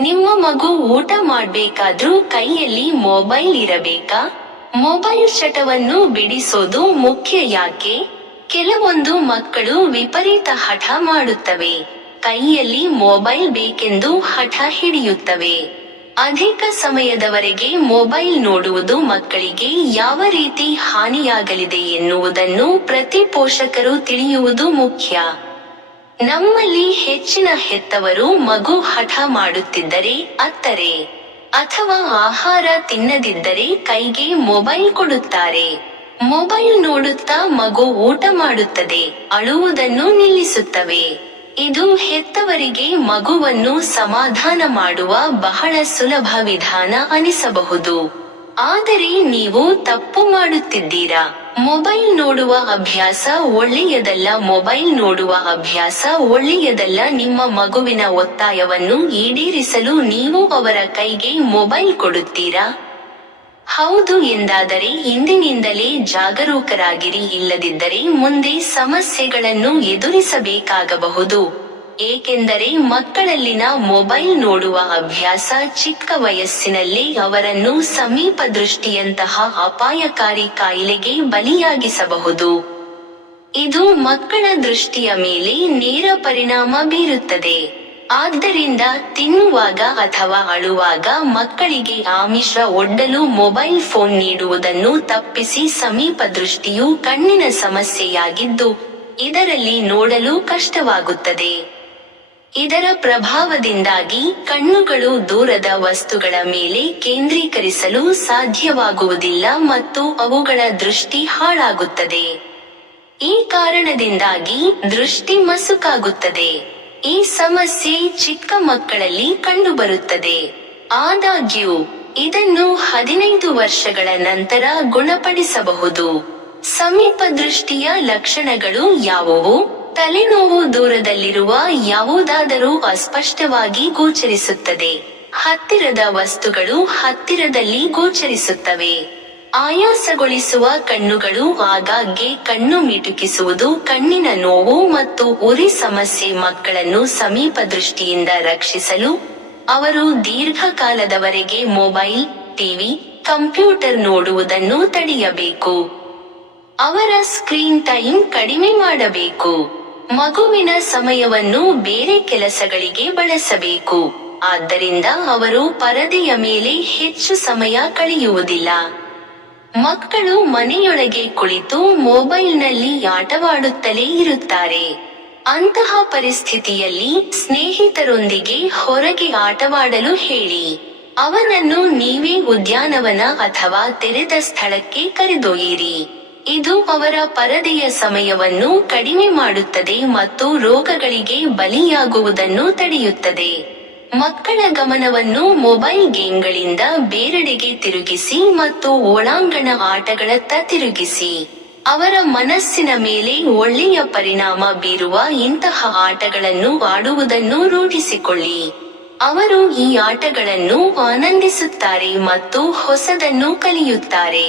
ನಿಮ್ಮ ಮಗು ಊಟ ಮಾಡ್ಬೇಕಾದ್ರೂ ಕೈಯಲ್ಲಿ ಮೊಬೈಲ್ ಇರಬೇಕಾ? ಮೊಬೈಲ್ ಚಟವನ್ನು ಬಿಡಿಸೋದು ಮುಖ್ಯ ಯಾಕೆ? ಕೆಲವೊಂದು ಮಕ್ಕಳು ವಿಪರೀತ ಹಠ ಮಾಡುತ್ತವೆ. ಕೈಯಲ್ಲಿ ಮೊಬೈಲ್ ಬೇಕೆಂದು ಹಠ ಹಿಡಿಯುತ್ತವೆ. ಅಧಿಕ ಸಮಯದವರೆಗೆ ಮೊಬೈಲ್ ನೋಡುವುದು ಮಕ್ಕಳಿಗೆ ಯಾವ ರೀತಿ ಹಾನಿಯಾಗಲಿದೆ ಎನ್ನುವುದನ್ನು ಪ್ರತಿ ಪೋಷಕರು ತಿಳಿಯುವುದು ಮುಖ್ಯ. ನಮ್ಮಲ್ಲಿ ಹೆಚ್ಚಿನ ಹೆತ್ತವರು ಮಗು ಹಠ ಮಾಡುತ್ತಿದ್ದರೆ ಅತ್ತರೆ ಅಥವಾ ಆಹಾರ ತಿನ್ನದಿದ್ದರೆ ಕೈಗೆ ಮೊಬೈಲ್ ಕೊಡುತ್ತಾರೆ. ಮೊಬೈಲ್ ನೋಡುತ್ತಾ ಮಗು ಊಟ ಮಾಡುತ್ತದೆ, ಅಳುವುದನ್ನು ನಿಲ್ಲಿಸುತ್ತವೆ. ಇದು ಹೆತ್ತವರಿಗೆ ಮಗುವನ್ನು ಸಮಾಧಾನ ಮಾಡುವ ಬಹಳ ಸುಲಭ ವಿಧಾನ ಅನಿಸಬಹುದು. ಆದರೆ ನೀವು ತಪ್ಪು ಮಾಡುತ್ತಿದ್ದೀರಾ. ಮೊಬೈಲ್ ನೋಡುವ ಅಭ್ಯಾಸ ಒಳ್ಳೆಯದಲ್ಲ. ಮೊಬೈಲ್ ನೋಡುವ ಅಭ್ಯಾಸ ಒಳ್ಳೆಯದಲ್ಲ. ನಿಮ್ಮ ಮಗುವಿನ ಒತ್ತಾಯವನ್ನು ಈಡೇರಿಸಲು ನೀವು ಅವರ ಕೈಗೆ ಮೊಬೈಲ್ ಕೊಡುತ್ತೀರಾ? ಹೌದು ಎಂದಾದರೆ ಇಂದಿನಿಂದಲೇ ಜಾಗರೂಕರಾಗಿರಿ, ಇಲ್ಲದಿದ್ದರೆ ಮುಂದೆ ಸಮಸ್ಯೆಗಳನ್ನು ಎದುರಿಸಬೇಕಾಗಬಹುದು. ಏಕೆಂದರೆ ಮಕ್ಕಳಲ್ಲಿನ ಮೊಬೈಲ್ ನೋಡುವ ಅಭ್ಯಾಸ ಚಿಕ್ಕ ವಯಸ್ಸಿನಲ್ಲೇ ಅವರನ್ನು ಸಮೀಪದೃಷ್ಟಿಯಂತಹ ಅಪಾಯಕಾರಿ ಕಾಯಿಲೆಗೆ ಬಲಿಯಾಗಿಸಬಹುದು. ಇದು ಮಕ್ಕಳ ದೃಷ್ಟಿಯ ಮೇಲೆ ನೇರ ಪರಿಣಾಮ ಬೀರುತ್ತದೆ. ಆದ್ದರಿಂದ ತಿನ್ನುವಾಗ ಅಥವಾ ಅಳುವಾಗ ಮಕ್ಕಳಿಗೆ ಆಮಿಷ ಒಡ್ಡಲು ಮೊಬೈಲ್ ಫೋನ್ ನೀಡುವುದನ್ನು ತಪ್ಪಿಸಿ. ಸಮೀಪದೃಷ್ಟಿಯು ಕಣ್ಣಿನ ಸಮಸ್ಯೆಯಾಗಿದ್ದು, ಇದರಲ್ಲಿ ನೋಡಲು ಕಷ್ಟವಾಗುತ್ತದೆ. ಇದರ ಪ್ರಭಾವದಿಂದಾಗಿ ಕಣ್ಣುಗಳು ದೂರದ ವಸ್ತುಗಳ ಮೇಲೆ ಕೇಂದ್ರೀಕರಿಸಲು ಸಾಧ್ಯವಾಗುವುದಿಲ್ಲ ಮತ್ತು ಅವುಗಳ ದೃಷ್ಟಿ ಹಾಳಾಗುತ್ತದೆ. ಈ ಕಾರಣದಿಂದಾಗಿ ದೃಷ್ಟಿ ಮಸುಕಾಗುತ್ತದೆ. ಈ ಸಮಸ್ಯೆ ಚಿಕ್ಕ ಮಕ್ಕಳಲ್ಲಿ ಕಂಡುಬರುತ್ತದೆ. ಆದಾಗ್ಯೂ ಇದನ್ನು 15 ವರ್ಷಗಳ ನಂತರ ಗುಣಪಡಿಸಬಹುದು. ಸಮೀಪದೃಷ್ಟಿಯ ಲಕ್ಷಣಗಳು ಯಾವುವು? ತಲೆನೋವು ದೂರದಲ್ಲಿರುವ ಯಾವುದಾದರೂ ಅಸ್ಪಷ್ಟವಾಗಿ ಗೋಚರಿಸುತ್ತದೆ. ಹತ್ತಿರದ ವಸ್ತುಗಳು ಹತ್ತಿರದಲ್ಲಿ ಗೋಚರಿಸುತ್ತವೆ. ಆಯಾಸಗೊಳಿಸುವ ಕಣ್ಣುಗಳು, ಆಗಾಗ್ಗೆ ಕಣ್ಣು ಮಿಟುಕಿಸುವುದು, ಕಣ್ಣಿನ ನೋವು ಮತ್ತು ಉರಿ ಸಮಸ್ಯೆ. ಮಕ್ಕಳನ್ನು ಸಮೀಪದೃಷ್ಟಿಯಿಂದ ರಕ್ಷಿಸಲು ಅವರು ದೀರ್ಘಕಾಲದವರೆಗೆ ಮೊಬೈಲ್, ಟಿವಿ, ಕಂಪ್ಯೂಟರ್ ನೋಡುವುದನ್ನು ತಡೆಯಬೇಕು. ಅವರ ಸ್ಕ್ರೀನ್ ಟೈಮ್ ಕಡಿಮೆ ಮಾಡಬೇಕು. ಮಗುವಿನ ಸಮಯವನ್ನು ಬೇರೆ ಕೆಲಸಗಳಿಗೆ ಬಳಸಬೇಕು. ಆದ್ದರಿಂದ ಅವರು ಪರದೆಯ ಮೇಲೆ ಹೆಚ್ಚು ಸಮಯ ಕಳೆಯುವುದಿಲ್ಲ. ಮಕ್ಕಳು ಮನೆಯೊಳಗೆ ಕುಳಿತು ಮೊಬೈಲ್ನಲ್ಲಿ ಆಟವಾಡುತ್ತಲೇ ಇರುತ್ತಾರೆ. ಅಂತಹ ಪರಿಸ್ಥಿತಿಯಲ್ಲಿ ಸ್ನೇಹಿತರೊಂದಿಗೆ ಹೊರಗೆ ಆಟವಾಡಲು ಹೇಳಿ. ಅವನನ್ನು ನೀವೇ ಉದ್ಯಾನವನ ಅಥವಾ ತೆರೆದ ಸ್ಥಳಕ್ಕೆ ಕರೆದೊಯ್ಯಿರಿ. ಇದು ಅವರ ಪರದೆಯ ಸಮಯವನ್ನು ಕಡಿಮೆ ಮಾಡುತ್ತದೆ ಮತ್ತು ರೋಗಗಳಿಗೆ ಬಲಿಯಾಗುವುದನ್ನು ತಡೆಯುತ್ತದೆ. ಮಕ್ಕಳ ಗಮನವನ್ನು ಮೊಬೈಲ್ ಗೇಮ್ಗಳಿಂದ ಬೇರೆಡೆಗೆ ತಿರುಗಿಸಿ ಮತ್ತು ಒಳಾಂಗಣ ಆಟಗಳತ್ತ ತಿರುಗಿಸಿ. ಅವರ ಮನಸ್ಸಿನ ಮೇಲೆ ಒಳ್ಳೆಯ ಪರಿಣಾಮ ಬೀರುವ ಇಂತಹ ಆಟಗಳನ್ನು ಆಡುವುದನ್ನು ರೂಢಿಸಿಕೊಳ್ಳಿ. ಅವರು ಈ ಆಟಗಳನ್ನು ಆನಂದಿಸುತ್ತಾರೆ ಮತ್ತು ಹೊಸದನ್ನು ಕಲಿಯುತ್ತಾರೆ.